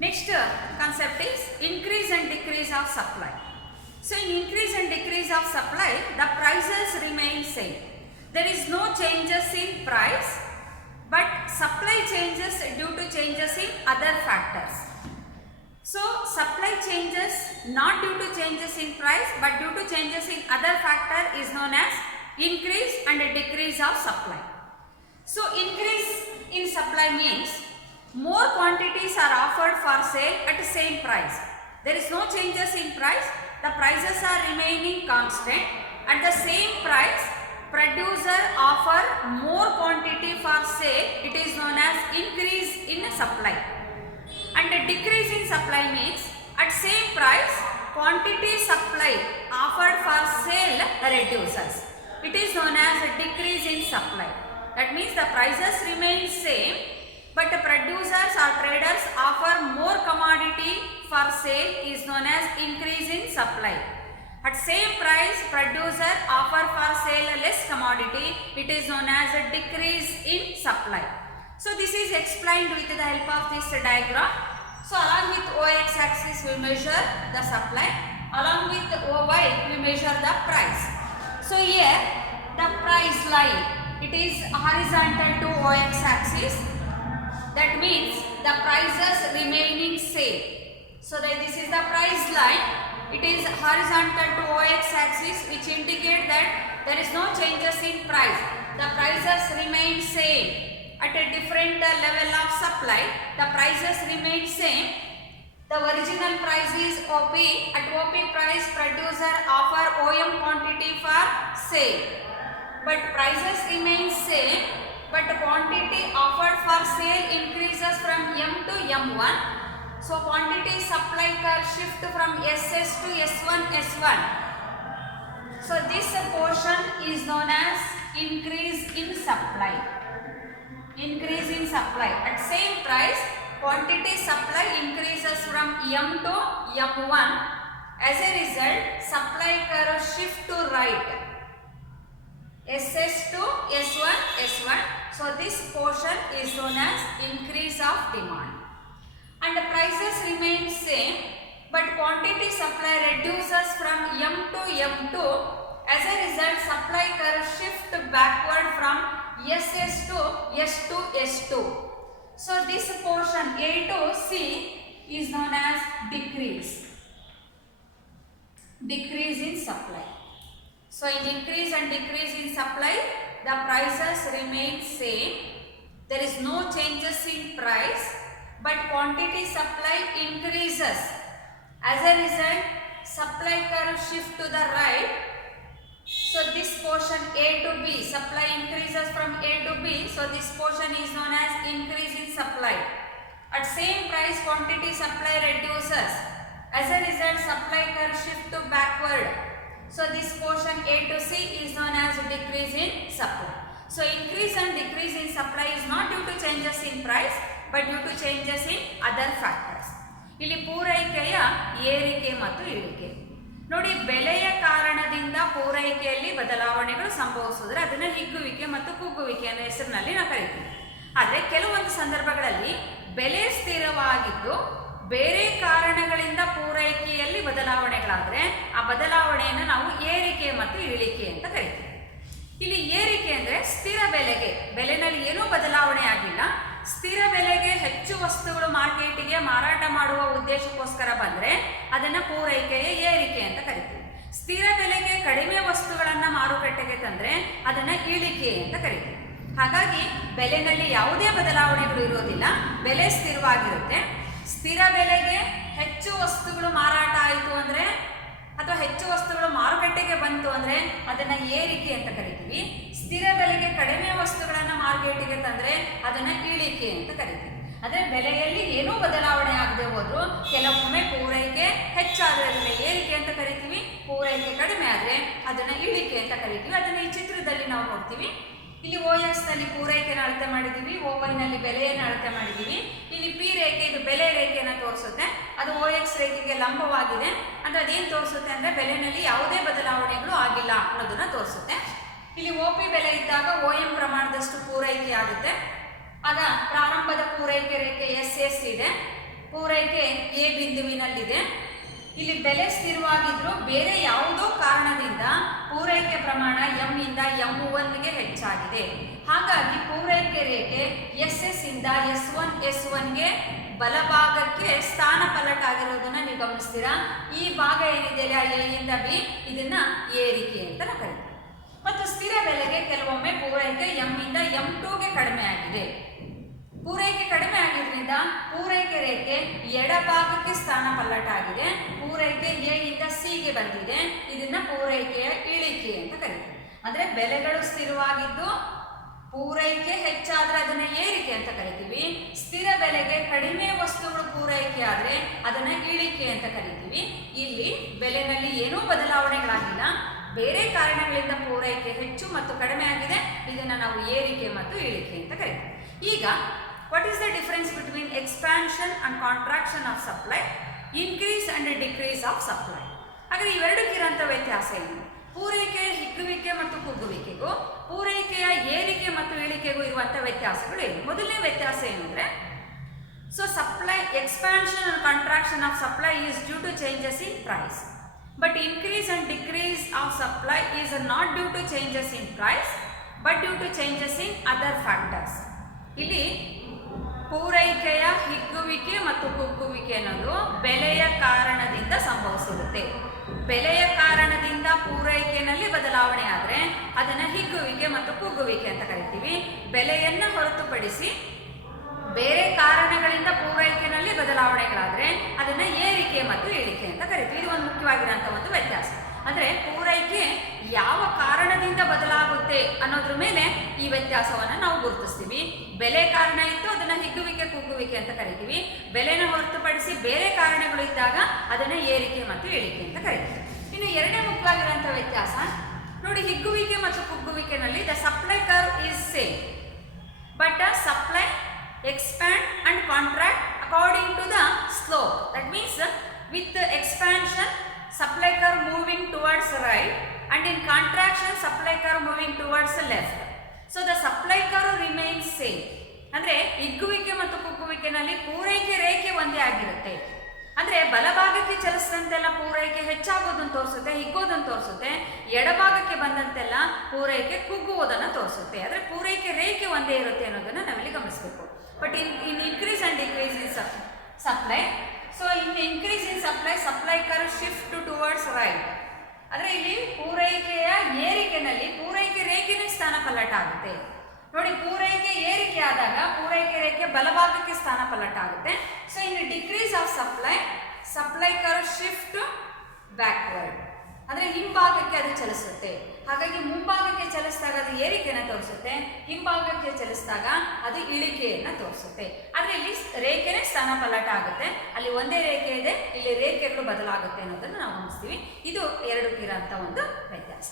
Next concept is increase and decrease of supply. So in increase and decrease of supply, the prices remain same. There is no changes in price, but supply changes due to changes in other factors. So supply changes not due to changes in price, but due to changes in other factor is known as increase and decrease of supply. So increase in supply means more quantities are offered for sale at the same price. There is no changes in price. The prices are remaining constant. At the same price, producer offer more quantity for sale. It is known as increase in supply. And a decrease in supply means at same price, quantity supply offered for sale reduces. It is known as a decrease in supply. That means the prices remain same, but the producers or traders offer more commodity for sale is known as increase in supply. At same price, producer offer for sale less commodity. It is known as a decrease in supply. So this is explained with the help of this diagram. So along with OX axis we measure the supply. Along with OY we measure the price. So here the price line, it is horizontal to OX axis. That means the prices remaining same. So that this is the price line. It is horizontal to OX axis, which indicate that there is no changes in price. The prices remain same. At a different level of supply, the prices remain same. The original price is OP. At OP price, producer offer OM quantity for sale. But prices remain same, but quantity offered for sale increases from M to M1. So quantity supply curve shift from SS to S1, S1. So this portion is known as increase in supply. Increase in supply. At same price, quantity supply increases from M to M1. As a result, supply curve shift to right. SS to S1, S1. So this portion is known as increase of demand. And the prices remain same, but quantity supply reduces from M to M2. As a result, supply curve shift backward from SS to S to S2. So this portion A to C is known as decrease. Decrease in supply. So in increase and decrease in supply, the prices remain same. There is no changes in price, but quantity supply increases. As a result, supply curve shift to the right. So this portion A to B, supply increases from A to B. So this portion is known as increase in supply. At same price, quantity supply reduces. As a result, supply curve shift to backward. So this portion A to C is known as decrease in supply. So increase and decrease in supply is not due to changes in price, but due to changes in other factors. ಇಲ್ಲಿ ಪೂರೈಕೆಯ ಏರಿಕೆ ಮತ್ತು ಇಳಿಕೆ. ನೋಡಿ, ಬೆಲೆಯ ಕಾರಣದಿಂದ ಪೂರೈಕೆಯಲ್ಲಿ ಬದಲಾವಣೆಗಳು ಸಂಭವಿಸಿದ್ರೆ ಅದನ್ನು ಹಿಗ್ಗುವಿಕೆ ಮತ್ತು ಕುಗ್ಗುವಿಕೆ ಅನ್ನೋ ಹೆಸರಿನಲ್ಲಿ ನಾವು ಕರಿತೀವಿ. ಆದರೆ ಕೆಲವೊಂದು ಸಂದರ್ಭಗಳಲ್ಲಿ ಬೆಲೆ ಸ್ಥಿರವಾಗಿದ್ದು ಬೇರೆ ಕಾರಣಗಳಿಂದ ಪೂರೈಕೆಯಲ್ಲಿ ಬದಲಾವಣೆಗಳಾದರೆ ಆ ಬದಲಾವಣೆಯನ್ನು ನಾವು ಏರಿಕೆ ಮತ್ತು ಇಳಿಕೆ ಅಂತ ಕರಿತೀವಿ. ಇಲ್ಲಿ ಏರಿಕೆ ಅಂದರೆ ಸ್ಥಿರ ಬೆಲೆನಲ್ಲಿ ಏನೂ ಬದಲಾವಣೆ ಆಗಿಲ್ಲ, ಸ್ಥಿರ ಬೆಲೆಗೆ ಹೆಚ್ಚು ವಸ್ತುಗಳು ಮಾರ್ಕೆಟಿಗೆ ಮಾರಾಟ ಮಾಡುವ ಉದ್ದೇಶಕ್ಕೋಸ್ಕರ ಬಂದರೆ ಅದನ್ನು ಪೂರೈಕೆಯ ಏರಿಕೆ ಅಂತ ಕರಿತೀವಿ. ಸ್ಥಿರ ಬೆಲೆಗೆ ಕಡಿಮೆ ವಸ್ತುಗಳನ್ನು ಮಾರುಕಟ್ಟೆಗೆ ತಂದರೆ ಅದನ್ನು ಇಳಿಕೆ ಅಂತ ಕರಿತೀವಿ. ಹಾಗಾಗಿ ಬೆಲೆನಲ್ಲಿ ಯಾವುದೇ ಬದಲಾವಣೆಗಳು ಇರೋದಿಲ್ಲ, ಬೆಲೆ ಸ್ಥಿರವಾಗಿರುತ್ತೆ. ಸ್ಥಿರ ಬೆಲೆಗೆ ಹೆಚ್ಚು ವಸ್ತುಗಳು ಮಾರಾಟ ಆಯಿತು ಅಂದರೆ ಅಥವಾ ಹೆಚ್ಚು ವಸ್ತುಗಳು ಮಾರುಕಟ್ಟೆಗೆ ಬಂತು ಅಂದರೆ ಅದನ್ನು ಏರಿಕೆ ಅಂತ ಕರಿತೀವಿ. ಸ್ಥಿರ ಬೆಲೆಗೆ ಕಡಿಮೆ ವಸ್ತುಗಳನ್ನು ಮಾರ್ಕೆಟಿಗೆ ತಂದರೆ ಅದನ್ನು ಇಳಿಕೆ ಅಂತ ಕರಿತೀವಿ. ಅಂದರೆ ಬೆಲೆಯಲ್ಲಿ ಏನೂ ಬದಲಾವಣೆ ಆಗದೆ ಹೋದರೂ ಕೆಲವೊಮ್ಮೆ ಪೂರೈಕೆ ಹೆಚ್ಚಾದರೆ ಅದನ್ನು ಏರಿಕೆ ಅಂತ ಕರಿತೀವಿ, ಪೂರೈಕೆ ಕಡಿಮೆ ಆದರೆ ಅದನ್ನು ಇಳಿಕೆ ಅಂತ ಕರಿತೀವಿ. ಅದನ್ನು ಈ ಚಿತ್ರದಲ್ಲಿ ನಾವು ನೋಡ್ತೀವಿ. ಇಲ್ಲಿ OX ನಲ್ಲಿ ಪೂರೈಕೆಯನ್ನು ಅಳತೆ ಮಾಡಿದ್ದೀವಿ, OY ನಲ್ಲಿ ಬೆಲೆಯನ್ನು ಅಳತೆ ಮಾಡಿದ್ದೀವಿ. ಇಲ್ಲಿ P ರೇಖೆ ಇದು ಬೆಲೆ ರೇಖೆಯನ್ನು ತೋರಿಸುತ್ತೆ, ಅದು OX ರೇಖೆಗೆ ಲಂಬವಾಗಿದೆ. ಅಂದರೆ ಅದೇನು ತೋರಿಸುತ್ತೆ ಅಂದರೆ ಬೆಲೆನಲ್ಲಿ ಯಾವುದೇ ಬದಲಾವಣೆಗಳು ಆಗಿಲ್ಲ ಅನ್ನೋದನ್ನ ತೋರಿಸುತ್ತೆ. ಇಲ್ಲಿ OP ಬೆಲೆ ಇದ್ದಾಗ OM ಪ್ರಮಾಣದಷ್ಟು ಪೂರೈಕೆ ಆಗುತ್ತೆ. ಆಗ ಪ್ರಾರಂಭದ ಪೂರೈಕೆ ರೇಖೆ SS ಇದೆ. ಪೂರೈಕೆ ಎ ಬಿಂದುವಿನಲ್ಲಿದೆ. ಇಲ್ಲಿ ಬೆಲೆ ಸ್ಥಿರವಾಗಿದ್ರು ಬೇರೆ ಯಾವುದೋ ಕಾರಣದಿಂದ ಪೂರೈಕೆ ಪ್ರಮಾಣ ಎಂ ಇಂದ M1ಗೆ ಹೆಚ್ಚಾಗಿದೆ. ಹಾಗಾಗಿ ಪೂರೈಕೆ ರೇಖೆ SS ಇಂದ S1ಗೆ ಬಲಭಾಗಕ್ಕೆ ಸ್ಥಾನ ಪಲಟಾಗಿರೋದನ್ನ ನೀವು ಗಮನಿಸ್ತೀರಾ. ಈ ಭಾಗ ಏನಿದೆಯಲ್ಲ ಎ ಇಂದ ಬಿ, ಇದನ್ನ ಏರಿಕೆ ಅಂತ ಕರೀತೀವಿ. ಮತ್ತು ಸ್ಥಿರ ಬೆಲೆಗೆ ಕೆಲವೊಮ್ಮೆ ಪೂರೈಕೆ ಎಂ ಇಂದ M2ಗೆ ಕಡಿಮೆ ಆಗಿದೆ. ಪೂರೈಕೆ ಕಡಿಮೆ ಆಗಿದ್ರಿಂದ ಪೂರೈಕೆ ರೇಖೆ ಎಡಭಾಗಕ್ಕೆ ಸ್ಥಾನ ಪಲ್ಲಟಾಗಿದೆ. ಪೂರೈಕೆ ಎ ಇಂದ ಸಿಗೆ ಬಂದಿದೆ. ಇದನ್ನ ಪೂರೈಕೆಯ ಇಳಿಕೆ ಅಂತ ಕರೀತೀವಿ. ಅಂದ್ರೆ ಬೆಲೆಗಳು ಸ್ಥಿರವಾಗಿದ್ದು ಪೂರೈಕೆ ಹೆಚ್ಚಾದ್ರೆ ಅದನ್ನ ಏರಿಕೆ ಅಂತ ಕರಿತೀವಿ. ಸ್ಥಿರ ಬೆಲೆಗೆ ಕಡಿಮೆ ವಸ್ತುಗಳು ಪೂರೈಕೆ ಆದ್ರೆ ಅದನ್ನ ಇಳಿಕೆ ಅಂತ ಕರಿತೀವಿ. ಇಲ್ಲಿ ಬೆಲೆನಲ್ಲಿ ಏನೂ ಬದಲಾವಣೆಗಳಾಗಿಲ್ಲ, ಬೇರೆ ಕಾರಣಗಳಿಂದ ಪೂರೈಕೆ ಹೆಚ್ಚು ಮತ್ತು ಕಡಿಮೆ ಆಗಿದೆ. ಇದನ್ನ ನಾವು ಏರಿಕೆ ಮತ್ತು ಇಳಿಕೆ ಅಂತ ಕರಿತೀವಿ. ಈಗ what is the difference between expansion and contraction of supply, increase and decrease of supply? ಹಾಗಾದ್ರೆ ಇವೆರಡಕ್ಕಿರಂತ ವ್ಯತ್ಯಾಸ ಏನು? ಪೂರೈಕೆಯ ಹಿಗ್ಗುವಿಕೆ ಮತ್ತು ಕುಗ್ಗುವಿಕೆಗೂ ಪೂರೈಕೆಯ ಏರಿಕೆ ಮತ್ತು ಇಳಿಕೆಗೂ ಇರುವಂತ ವ್ಯತ್ಯಾಸಗಳು ಏನು? ಮೊದಲನೇ ವ್ಯತ್ಯಾಸ ಏನಂದ್ರೆ, so supply expansion and contraction of supply is due to changes in price, but increase and decrease of supply is not due to changes in price but due to changes in other factors. ಇಲ್ಲಿ ಪೂರೈಕೆಯ ಹಿಗ್ಗುವಿಕೆ ಮತ್ತು ಕುಗ್ಗುವಿಕೆ ಅನ್ನೋದು ಬೆಲೆಯ ಕಾರಣದಿಂದ ಸಂಭವಿಸಿರುತ್ತೆ. ಬೆಲೆಯ ಕಾರಣದಿಂದ ಪೂರೈಕೆಯಲ್ಲಿ ಬದಲಾವಣೆ ಆದರೆ ಅದನ್ನ ಹಿಗ್ಗುವಿಕೆ ಮತ್ತು ಕುಗ್ಗುವಿಕೆ ಅಂತ ಕರಿತೀವಿ. ಬೆಲೆಯನ್ನು ಹೊರತುಪಡಿಸಿ ಬೇರೆ ಕಾರಣಗಳಿಂದ ಪೂರೈಕೆಯಲ್ಲಿ ಬದಲಾವಣೆಗಳಾದ್ರೆ ಅದನ್ನ ಏರಿಕೆ ಮತ್ತು ಇಳಿಕೆ ಅಂತ ಕರಿತೀವಿ. ಇದು ಒಂದು ಮುಖ್ಯವಾಗಿರುವಂತಹ ಒಂದು ವ್ಯತ್ಯಾಸ. ಅಂದ್ರೆ ಪೂರೈಕೆ ಯಾವ ಕಾರಣದಿಂದ ಬದಲಾಗುತ್ತೆ ಅನ್ನೋದ್ರ ಮೇಲೆ ಈ ವ್ಯತ್ಯಾಸವನ್ನ ನಾವು ಗುರುತಿಸ್ತೀವಿ. ಬೆಲೆ ಕಾರಣ ಇತ್ತು, ಅದನ್ನ ಹಿಗ್ಗುವಿಕೆ ಕುಗ್ಗುವಿಕೆ ಅಂತ ಕರಿತೀವಿ. ಬೆಲೆನ ಹೊರತುಪಡಿಸಿ ಬೇರೆ ಕಾರಣಗಳು ಇದ್ದಾಗ ಅದನ್ನ ಏರಿಕೆ ಮತ್ತು ಇಳಿಕೆ ಅಂತ ಕರಿತೀವಿ. ಇನ್ನು ಎರಡನೇ ಮುಖ್ಯವಾಗಿರುವಂತಹ ವ್ಯತ್ಯಾಸ ನೋಡಿ, ಹಿಗ್ಗುವಿಕೆ ಮತ್ತು ಕುಗ್ಗುವಿಕೆನಲ್ಲಿ the supply curve is same but supply expand and contract according to the slope. That means with the expansion supply curve moving towards right and in contraction supply curve moving towards the left. So the supply curve remains same. ಅಂದ್ರೆ ಹಿಗ್ಗುವಿಕೆ ಮತ್ತು ಕುಗ್ಗುವಿಕೆನಲ್ಲಿ ಪೂರೈಕೆ ರೇಖೆ ಒಂದೇ ಆಗಿರುತ್ತೆ. ಅಂದ್ರೆ ಬಲಭಾಗಕ್ಕೆ ಚಲಿಸಿದಂತೆಲ್ಲ ಪೂರೈಕೆ ಹೆಚ್ಚಾಗೋದನ್ನು ತೋರಿಸುತ್ತೆ, ಹಿಗ್ಗೋದನ್ನು ತೋರಿಸುತ್ತೆ. ಎಡಭಾಗಕ್ಕೆ ಬಂದಂತೆಲ್ಲ ಪೂರೈಕೆ ಕುಗ್ಗುವುದನ್ನು ತೋರಿಸುತ್ತೆ. ಆದ್ರೆ ಪೂರೈಕೆ ರೇಖೆ ಒಂದೇ ಇರುತ್ತೆ ಅನ್ನೋದನ್ನ ನಾವಿಲ್ಲಿ ಗಮನಿಸಬೇಕು. But in increase and decrease in supply, so in increase in supply curve shift towards right. ಅಂದ್ರೆ ಇಲ್ಲಿ ಪೂರೈಕೆಯ ಏರಿಕೆನಲ್ಲಿ ಪೂರೈಕೆ ರೇಖೆನೇ ಸ್ಥಾನ ಪಲ್ಲಟ ಆಗುತ್ತೆ. ನೋಡಿ, ಪೂರೈಕೆ ಏರಿಕೆ ಆದಾಗ ಪೂರೈಕೆ ರೇಖೆ ಬಲಭಾಗಕ್ಕೆ ಸ್ಥಾನ ಪಲ್ಲಟ ಆಗುತ್ತೆ. So in decrease of supply curve shift backward, ಅಂದ್ರೆ ಹಿಂಭಾಗಕ್ಕೆ ಅದು ಚಲಿಸುತ್ತೆ. ಹಾಗಾಗಿ ಮುಂಭಾಗಕ್ಕೆ ಚಲಿಸಿದಾಗ ಅದು ಏರಿಕೆಯನ್ನು ತೋರಿಸುತ್ತೆ, ಹಿಂಭಾಗಕ್ಕೆ ಚಲಿಸಿದಾಗ ಅದು ಇಳಿಕೆಯನ್ನು ತೋರಿಸುತ್ತೆ. ಆದ್ರೆ ಇಲ್ಲಿ ರೇಖೆನೇ ಸ್ಥಾನ ಪಲ್ಲಟ ಆಗುತ್ತೆ. ಅಲ್ಲಿ ಒಂದೇ ರೇಖೆ ಇದೆ, ಇಲ್ಲಿ ರೇಖೆಗಳು ಬದಲಾಗುತ್ತೆ ಅನ್ನೋದನ್ನು ನಾವು ಗಮನಿಸ್ತೀವಿ. ಇದು ಎರಡಕ್ಕಿರೋಂಥ ಒಂದು ವ್ಯತ್ಯಾಸ.